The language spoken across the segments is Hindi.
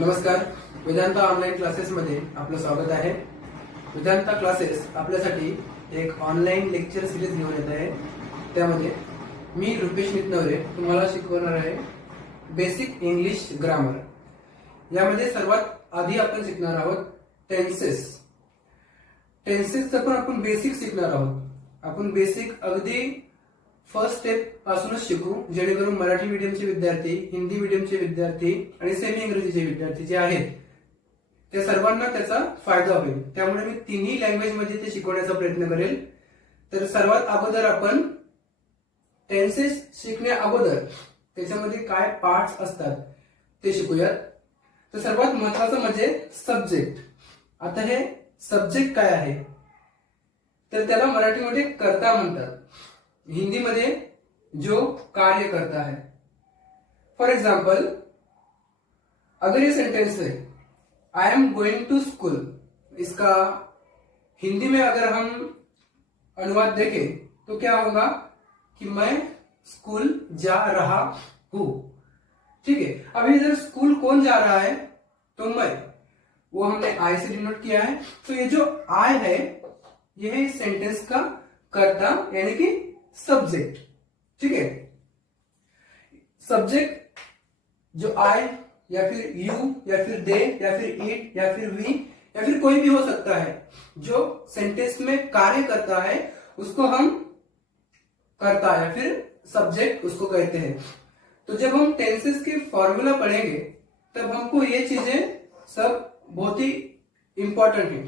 नमस्कार. वेदांता ऑनलाईन क्लासेसमध्ये आपलं स्वागत आहे. वेदांता क्लासेस आपल्यासाठी एक ऑनलाईन लेक्चर सिरीज घेऊन येत आहे. त्यामध्ये मी रुपेश नितनवरे तुम्हाला शिकवणार आहे बेसिक इंग्लिश ग्रामर. यामध्ये सर्वात आधी आपण शिकणार आहोत टेन्सेस. टेन्सेसचं पण आपण बेसिक शिकणार आहोत. आपण बेसिक अगदी फर्स्ट स्टेप पासूनच शिकू, जेणेकरून मराठी मीडियमचे विद्यार्थी, हिंदी मीडियमचे विद्यार्थी आणि सेमी इंग्रजीचे विद्यार्थी जे आहेत त्या सर्वांना त्याचा फायदा होईल. त्यामुळे मी तिन्ही लँग्वेज मध्ये ते शिकवण्याचा प्रयत्न करेल. तर सर्वात अगोदर आपण टेन्सेस शिकण्या अगोदर त्याच्यामध्ये काय पार्ट्स असतात ते शिकूयात. तर सर्वात महत्वाचं म्हणजे सब्जेक्ट. आता हे सब्जेक्ट काय आहे तर त्याला मराठीमध्ये कर्ता म्हणतात, हिंदी में जो कार्य करता है. फॉर एग्जाम्पल, अगर ये सेंटेंस है I am going to school, इसका हिंदी में अगर हम अनुवाद देखें तो क्या होगा कि मैं स्कूल जा रहा हूं. ठीक है. अभी इधर स्कूल कौन जा रहा है तो मैं, वो हमने आई से डिनोट किया है. तो ये जो आई है यह है इस सेंटेंस का कर्ता यानी कि सब्जेक्ट. ठीक है. सब्जेक्ट जो आई या फिर यू या फिर दे या फिर इट या फिर वी या फिर कोई भी हो सकता है, जो सेंटेंस में कार्य करता है उसको हम कर्ता या फिर सब्जेक्ट उसको कहते हैं. तो जब हम टेंसेस के फॉर्मूला पढ़ेंगे तब हमको ये चीजें सब बहुत ही इंपॉर्टेंट है.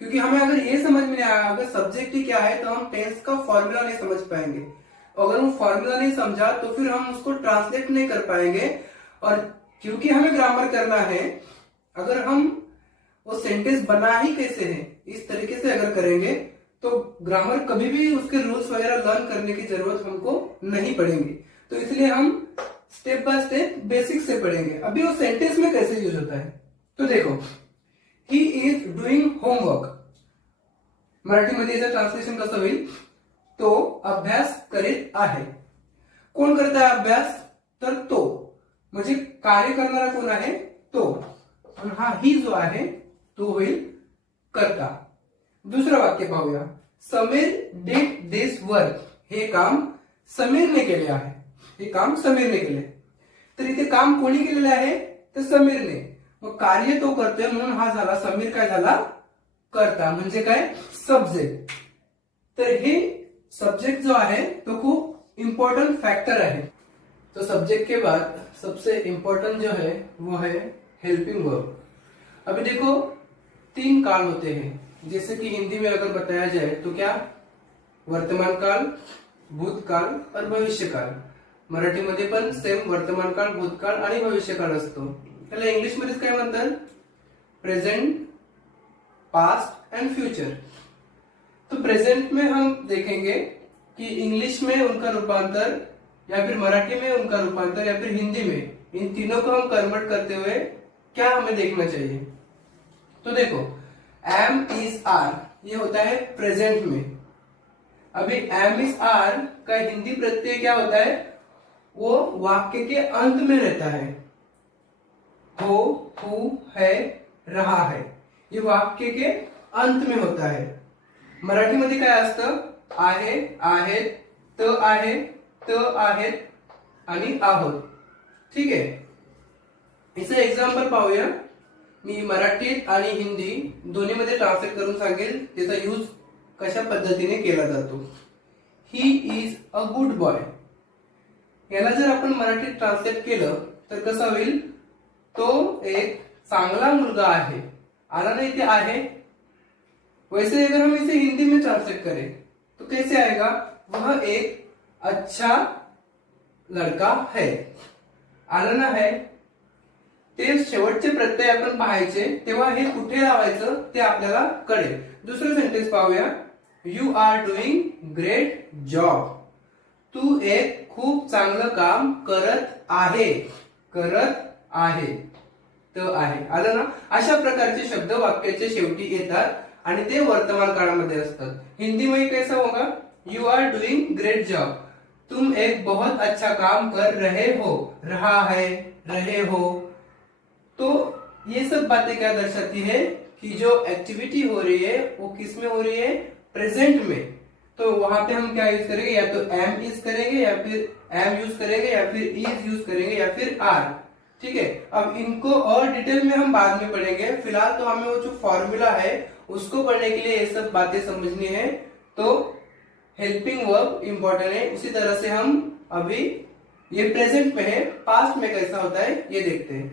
क्योंकि हमें अगर ये समझ में नहीं आया अगर सब्जेक्ट ही क्या है तो हम टेंस का फॉर्मूला नहीं समझ पाएंगे. अगर हम फॉर्मूला नहीं समझा तो फिर हम उसको ट्रांसलेट नहीं कर पाएंगे. और क्योंकि हमें ग्रामर करना है, अगर हम वो सेंटेंस बना ही कैसे है इस तरीके से अगर करेंगे तो ग्रामर कभी भी उसके रूल्स वगैरह लर्न करने की जरूरत हमको नहीं पड़ेगी. तो इसलिए हम स्टेप बाय स्टेप बेसिक से पढ़ेंगे. अभी वो सेंटेंस में कैसे यूज होता है तो देखो, ही इज डुईंग होमवर्क. मराठीमध्ये याचं ट्रान्सलेशन कसं होईल तो अभ्यास करीत आहे. कोण करत आहे अभ्यास तर तो, म्हणजे कार्य करणारा कोण आहे तो. आणि हा ही जो आहे तो होईल कर्ता. दुसरं वाक्य पाहूया. Sameer did this work. हे काम समीरने केले आहे. हे काम समीरने केले. तर इथे काम कोणी केलेले आहे तर समीरने. मग कार्य तो करतोय म्हणून हा झाला समीर काय झाला कर्ता, म्हणजे काय सब्जेक्ट. तर हे सब्जेक्ट जो है तो खूप इंपॉर्टेंट फैक्टर है. तो सब्जेक्ट के बाद सबसे इंपॉर्टेंट जो है वो है हेल्पिंग वर्ब. अभी देखो 3 काल होते हैं, जैसे कि हिंदी में अगर बताया जाए तो क्या, वर्तमान काल, भूतकाल और भविष्यकाल. मराठीमध्ये पण सेम वर्तमान काल, भूतकाळ आणि भविष्यकाळ असतो. त्याला इंग्लिश मध्ये काय म्हणतात, प्रेजेंट, पास्ट एंड फ्यूचर. तो प्रेजेंट में हम देखेंगे कि इंग्लिश में उनका रूपांतर या फिर मराठी में उनका रूपांतर या फिर हिंदी में, इन तीनों को हम कन्वर्ट करते हुए क्या हमें देखना चाहिए. तो देखो, एम इज आर ये होता है प्रेजेंट में. अभी एम इज आर का हिंदी प्रत्यय क्या होता है, वो वाक्य के अंत में रहता है. हो, हु, है, रहा है, ये वाक्य के अंत में होता है. मराठीमध्ये काय असतं, आहे, आहेत, त आहे, त आहेत आणि आहोत. ठीक आहे. याचं एक्झाम्पल पाहूया. मी मराठीत आणि हिंदी दोन्ही मध्ये ट्रान्सलेट करून सांगेल त्याचा यूज कशा पद्धतीने केला जातो. He is a good boy. याला जर आपण मराठीत ट्रान्सलेट केलं तर कसं होईल, तो एक चांगला मुलगा आहे. आला नाही ते आहे. वैसे अगर हम इसे हिंदी में ट्रांसलेट करें तो कैसे आएगा, वह एक अच्छा लड़का है. आलं ना है. ते शेवटचे प्रत्यय आपण पाहायचे तेव्हा हे कुठे लावायचं ते आपल्याला कळेल. दुसरं सेंटेन्स पाहूया. You are doing great job. तू एक खूप चांगलं काम करत आहे. करत आहे, त आहे. आलं ना. अशा प्रकारचे शब्द वाक्याच्या शेवटी येतात आणि ते वर्तमान काळामध्ये असतात. हिंदी में कैसा होगा, you are doing great job. तुम एक बहुत अच्छा काम कर रहे हो. रहा है, रहे हो. तो ये सब बातें क्या दर्शाती है कि जो एक्टिविटी हो रही है वो किस में हो रही है, प्रेजेंट में। तो वहां पे हम क्या यूज करेंगे, या तो एम यूज करेंगे या फिर एम यूज करेंगे या फिर इज यूज करेंगे या फिर आर। ठीक है, अब इनको और डिटेल में हम बाद में पढ़ेंगे। फिलहाल तो हमें वो जो फॉर्मूला है उसको पढ़ने के लिए ये सब बातें समझनी है। तो हेल्पिंग वर्ब इंपॉर्टेंट है। उसी तरह से हम अभी ये प्रेजेंट में है, पास्ट में कैसा होता है ये देखते हैं।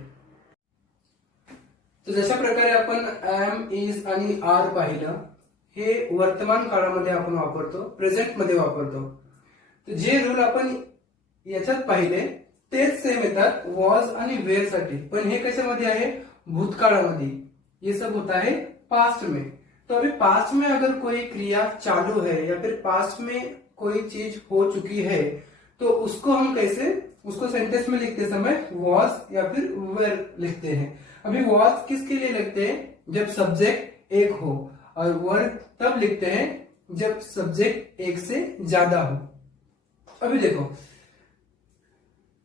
तो जशा प्रकारे आपण एम इज आणि आर पाहिलं, हे वर्तमान काळामध्ये आपण वापरतो, प्रेझेंट मध्ये वापरतो। तर जे रूल आपण याच्यात पाहिले तेच सेम येतात वॉज आणि वेअर साठी, पण हे कशामध्ये आहे, भूतकाळामध्ये। ये सब होता है पास्ट में। तो अभी पास्ट में अगर कोई क्रिया चालू है या फिर पास्ट में कोई चीज हो चुकी है तो उसको हम कैसे, उसको सेंटेंस में लिखते समय वॉज या फिर वेयर लिखते हैं। अभी वॉज किसके लिए लिखते हैं, जब सब्जेक्ट एक हो, और वर्ब तब लिखते हैं जब सब्जेक्ट एक से ज्यादा हो। अभी देखो,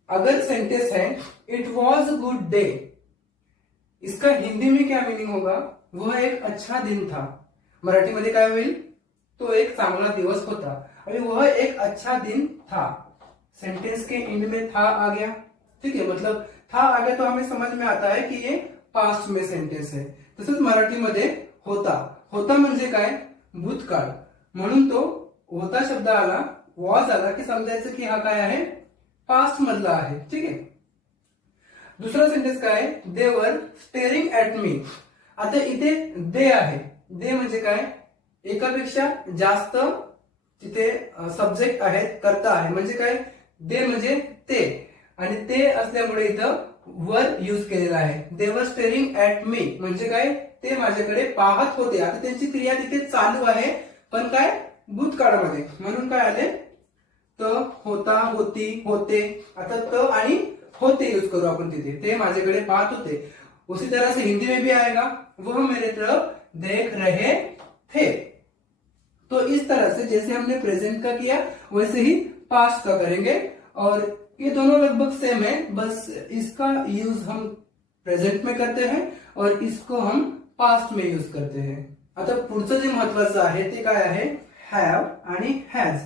अगर सेंटेंस है it was a good day, इसका हिंदी में क्या मीनिंग होगा, वह एक अच्छा दिन था। मराठी मध्ये काय होईल, तो एक चांगला दिवस होता। अभी वह एक अच्छा दिन था, सेंटेंस के एंड में था आ गया। ठीक है, मतलब था आ गया तो हमें समझ में आता है कि ये पास्ट में सेंटेंस है। तसंच मराठीमध्ये होता, होता म्हणजे काय, भूतकाळ, म्हणून तो होता शब्द आला, वॉज आला की समजायचं की हा काय आहे, पास्ट मधला आहे। ठीक आहे, दुसरा सेंटेन्स काय, दे वर स्टेरिंग ऍट मी। आता इथे दे आहे, दे म्हणजे काय, एकापेक्षा जास्त तिथे सब्जेक्ट आहेत, कर्ता आहे, म्हणजे काय, दे म्हणजे ते, आणि ते असल्यामुळे इथं वर यूज केलेला आहे। दे वर स्टेरिंग ऍट मी म्हणजे काय, ते माझ्याकडे पाहत होते। आता त्यांची क्रिया तिथे चालू आहे, पण काय, भूतकाळामध्ये, म्हणून काय आले, त, होता, होती, होते। आता त आणि होते यूज करू आपण तिथे, ते माझ्याकडे पाहत होते। उसी तरह से हिंदी में भी आएगा, वह मेरे तरफ देख रहे थे। तो इस तरह से जैसे हमने प्रेजेंट का किया वैसे ही पास्ट का करेंगे, और ये दोनों लगभग सेम है, बस इसका यूज हम प्रेजेंट में करते हैं और इसको हम पास्ट में यूज करते हैं। आता पुढचं जे महत्वाचं आहे ते काय आहे, हॅव आणि हॅज।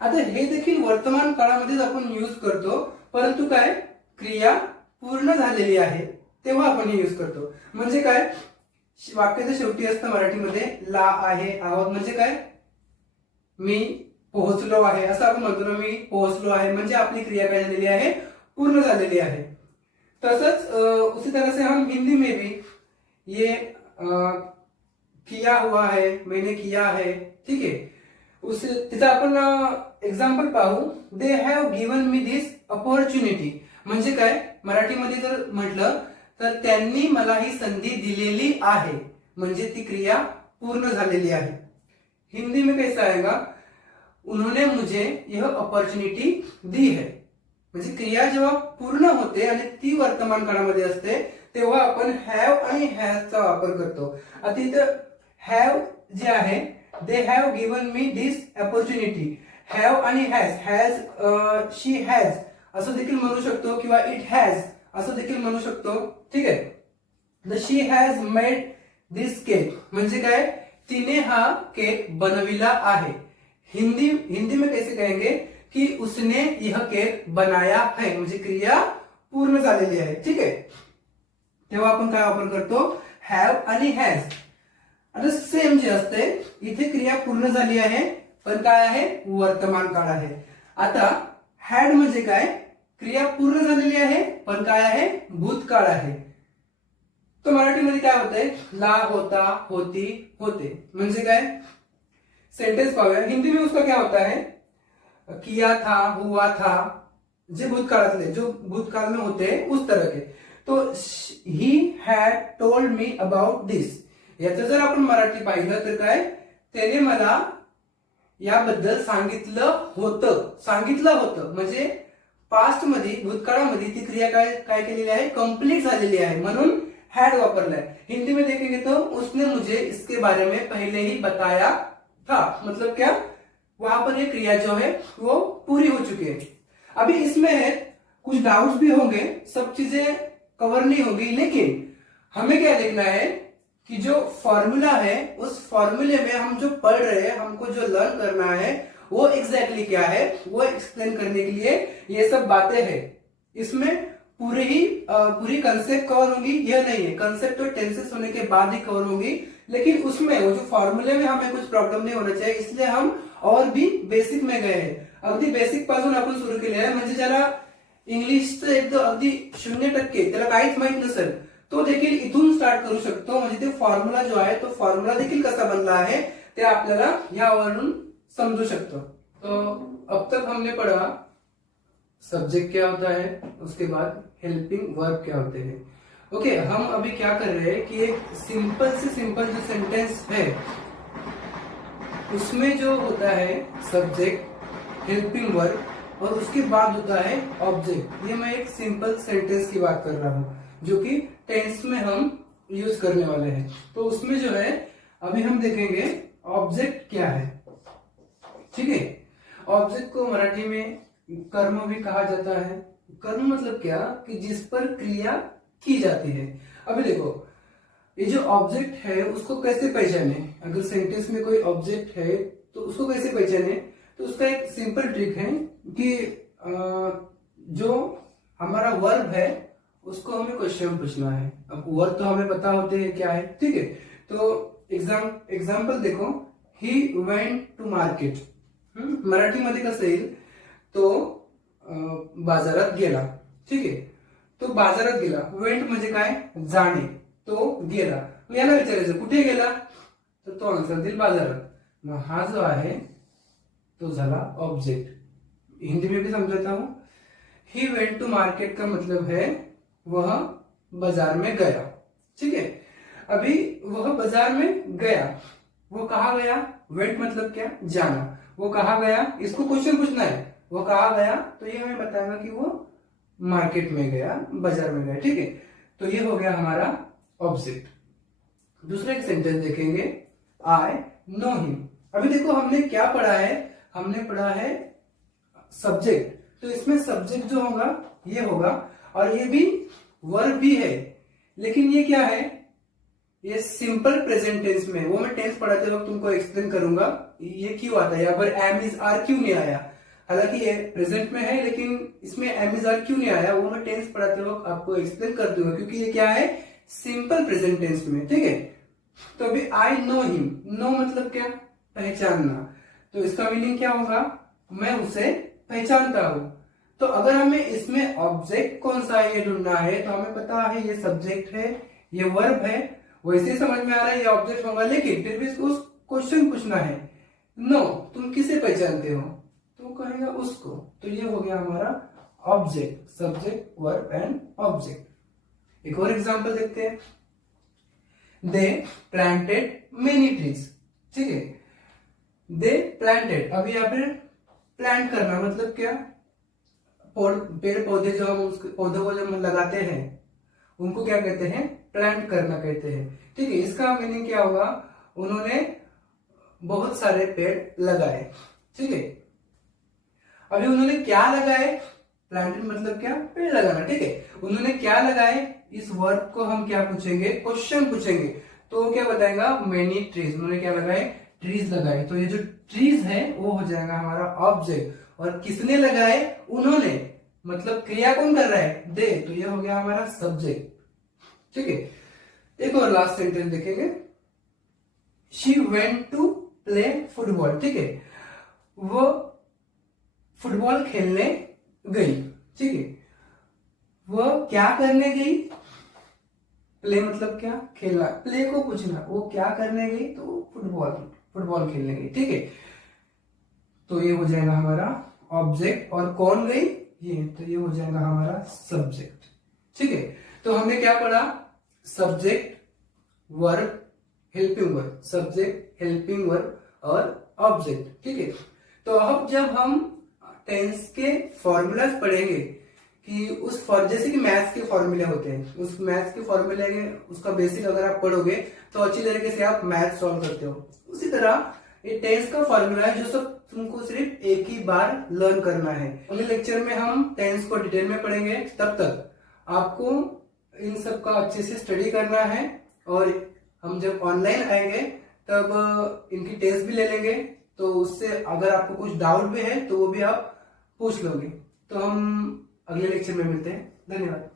आता हे देखील वर्तमान काळामध्येच आपण यूज करतो, परंतु काय, क्रिया पूर्ण झालेली आहे तेव्हा आपण हे यूज करतो। म्हणजे काय, वाक्याच्या शेवटी असतं मराठीमध्ये ला आहे, आहोत, म्हणजे काय, मी पोहोचलो आहे असं आपण म्हणतो ना, मी पोहोचलो आहे म्हणजे आपली क्रिया काय झालेली आहे, पूर्ण झालेली आहे। तसंच उसी तरह से हम हिंदी में भी ये किया हुआ है, मैंने किया है। ठीक है, उस तिथं आपण एक्झाम्पल पाहू, they have given me this opportunity म्हणजे काय, मराठीमध्ये जर म्हटलं तर त्यांनी मला ही संधी दिलेली आहे, म्हणजे ती क्रिया पूर्ण झालेली आहे। हिंदी में कैसा आएगा, उन्होंने मुझे यह अपॉर्च्युनिटी दी है, म्हणजे क्रिया जेव्हा पूर्ण होते आणि ती वर्तमान काळामध्ये असते तेव्हा आपण हॅव आणि हॅजचा वापर करतो। आता इथं हॅव जे आहे, they have given me this opportunity, have आणि हॅज, हॅज शी हॅज असं देखील म्हणू शकतो, किंवा इट हॅज असं देखील म्हणू शकतो। ठीक आहे, the she has made this cake म्हणजे काय, तिने हा केक बनविला आहे। हिंदी में कैसे कहेंगे कि उसने यह केक बनाया है, म्हणजे क्रिया पूर्ण झालेली आहे। ठीक आहे, तेव्हा आपण काय वापर करतो, हॅव आणि हॅज। आता सेम जे असते, इथे क्रिया पूर्ण झाली आहे पण काय आहे, वर्तमान काळ आहे। आता हॅड म्हणजे काय, क्रिया पूर्ण झालेली आहे पण काय आहे, भूतकाळ आहे। तो मराठीमध्ये काय होतंय, ला, होता, होती, होते, म्हणजे काय, सेंटेंस पाहूया। हिंदी में उसका क्या होता है, किया था, हुआ था, जे भूतकाळातले, जो भूतकाळ में होते उस तरह के। तो he had told me about this, याचं जर आपण मराठी पाहिलं तर काय, त्याने मला याबद्दल सांगितलं होतं, म्हणजे पास्ट मध्ये, भूतकाळामध्ये ती क्रिया काय केलेली आहे, कंप्लीट झालेली आहे, म्हणून हैड वापरलाय। हिंदी में देखेंगे तो उसने मुझे इसके बारे में पहले ही बताया था, मतलब क्या, वहां पर ये क्रिया जो है वो पूरी हो चुकी है। अभी इसमें है कुछ डाउट्स भी होंगे, सब चीजें कवर नहीं होगी, लेकिन हमें क्या देखना है कि जो फॉर्मूला है उस फॉर्मूले में हम जो पढ़ रहे हैं, हमको जो लर्न करना है वो एग्जैक्टली क्या है वो एक्सप्लेन करने के लिए ये सब बातें हैं। इसमें पूरी कंसेप्ट कवर होंगी यह नहीं है, कंसेप्ट और टेंसेस होने के बाद ही कवर होंगी, लेकिन उसमें वो जो फॉर्मूले में हमें कुछ प्रॉब्लम नहीं होना चाहिए, इसलिए हम और भी बेसिक में गए हैं। अगदी बेसिक पासून आपण सुरू केले आहे, म्हणजे ज्याला इंग्लिशचं एकदम अगदी 0% त्याला काहीच माहित नसेल तो देखील इथून स्टार्ट करू शकतो, म्हणजे ते फॉर्म्युला जो आहे तो फॉर्म्युला देखील कसा बनला है ते आपल्याला यावरून समझू सकते हो। तो अब तक हमने पढ़ा सब्जेक्ट क्या होता है, उसके बाद हेल्पिंग वर्ब क्या होते हैं। ओके, हम अभी क्या कर रहे हैं कि एक सिंपल से सिंपल जो सेंटेंस है उसमें जो होता है सब्जेक्ट, हेल्पिंग वर्ब और उसके बाद होता है ऑब्जेक्ट। ये मैं एक सिंपल सेंटेंस की बात कर रहा हूँ जो कि टेंस में हम यूज करने वाले हैं। तो उसमें जो है अभी हम देखेंगे ऑब्जेक्ट क्या है। ठीक है, ऑब्जेक्ट को मराठी में कर्म भी कहा जाता है। कर्म मतलब क्या कि जिस पर क्रिया की जाती है। अभी देखो ये जो ऑब्जेक्ट है उसको कैसे पहचाने, अगर सेंटेंस में कोई ऑब्जेक्ट है तो उसको कैसे पहचाने, तो उसका एक सिंपल ट्रिक है कि जो हमारा वर्ब है उसको हमें क्वेश्चन पूछना है। अब वर्ब तो हमें पता होते हैं क्या है, ठीक है। तो एग्जाम्पल देखो, he went to market, Marathi मध्ये कसं येईल, तो बाजारात गेला। ठीक आहे, तो बाजारात गेला, वेंट म्हणजे काय जाणे, तो गेला। याला विचारायचं कुठे गेला, तर तो आन्सर देईल बाजारात। मग हा जो आहे तो झाला ऑब्जेक्ट। हिंदी में भी समझाता हूं, ही वेंट टू मार्केट का मतलब है वह बाजार में गया। ठीक है, अभी वह बाजार में गया, वो कहा गया, वेंट मतलब क्या जाना, वो कहा गया, इसको क्वेश्चन पूछना है, वो कहा गया, तो ये हमें बताएगा कि वो मार्केट में गया, बाजार में गया। ठीक है, तो ये हो गया हमारा ऑब्जेक्ट। दूसरा एक सेंटेंस देखेंगे, आई नो हिम। अभी देखो हमने क्या पढ़ा है, हमने पढ़ा है सब्जेक्ट, तो इसमें सब्जेक्ट जो होगा ये होगा और ये भी वर्ब भी है, लेकिन ये क्या है, ये सिंपल प्रेजेंट टेंस में। वो मैं टेंस पढ़ाते वक्त तुमको एक्सप्लेन करूंगा ये क्यों आता है, यहाँ पर एम इज आर क्यों नहीं आया। हालांकि ये प्रेजेंट में है लेकिन इसमें एम इज आर क्यों नहीं आया वो मैं टेंस पढ़ाते वक्त आपको एक्सप्लेन कर दूंगा, क्योंकि ये क्या है सिंपल प्रेजेंट टेंस में। ठीक है, तो अभी आई नो हिम, नो मतलब क्या पहचानना, तो इसका मीनिंग क्या होगा, मैं उसे पहचानता हूं। तो अगर हमें इसमें ऑब्जेक्ट कौन सा है ये ढूंढना है, तो हमें पता है ये सब्जेक्ट है, ये वर्ब है, वैसे समझ में आ रहा है ये ऑब्जेक्ट होगा, लेकिन फिर भी इसको क्वेश्चन पूछना है, नो तुम किसे पहचानते हो, तो कहेगा उसको। तो ये हो गया हमारा object, subject, verb and object. एक और एग्जांपल देखते हैं, दे प्लांटेड मेनी ट्रीज। ठीक है, दे प्लांटेड, अभी यहाँ पे प्लांट करना मतलब क्या, पेड़ पौधे जो हम पौधों को जब लगाते हैं उनको क्या कहते हैं, प्लांट करना कहते हैं। ठीक है, इसका मीनिंग क्या होगा, उन्होंने बहुत सारे पेड़ लगाए। ठीक है, अभी उन्होंने क्या लगाए, प्लांटेड मतलब क्या पेड़ लगाना। ठीक है, उन्होंने क्या लगाए, इस वर्ब को हम क्या पूछेंगे, क्वेश्चन पूछेंगे, तो वो क्या बताएगा, मेनी ट्रीज, उन्होंने क्या लगाए, ट्रीज लगाए। तो ये जो ट्रीज है वो हो जाएगा हमारा ऑब्जेक्ट, और किसने लगाए, उन्होंने, मतलब क्रिया कौन कर रहा है, दे, तो ये हो गया हमारा सब्जेक्ट। ठीक है, एक और लास्ट सेंटेंस देखेंगे, she went to play football. ठीक है, वो फुटबॉल खेलने गई। ठीक है, वो क्या करने गई, प्ले मतलब क्या खेलना, प्ले को पूछना, वो क्या करने गई, तो फुटबॉल खेलने गई। ठीक है, तो ये हो जाएगा हमारा ऑब्जेक्ट, और कौन गई ये, तो ये हो जाएगा हमारा सब्जेक्ट। ठीक है, तो हमने क्या पढ़ा, subject, verb, helping verb, subject, helping verb और ऑब्जेक्ट। ठीक है, तो अब जब हम टेंस के फॉर्मूलाज पढ़ेंगे कि जैसे कि मैथ्स के फॉर्मूले होते हैं, उस मैथ्स के फॉर्मूले उसका बेसिक अगर आप पढ़ोगे तो अच्छी तरीके से आप मैथ सॉल्व करते हो, उसी तरह ये टेंस का फॉर्मूला है जो सब तुमको सिर्फ एक ही बार लर्न करना है। अगले लेक्चर में हम टेंस को डिटेल में पढ़ेंगे, तब तक आपको इन सब का अच्छे से स्टडी करना है, और हम जब ऑनलाइन आएंगे तब इनकी टेस्ट भी ले लेंगे, तो उससे अगर आपको कुछ डाउट भी है तो वो भी आप पूछ लोगे। तो हम अगले लेक्चर में मिलते हैं। धन्यवाद।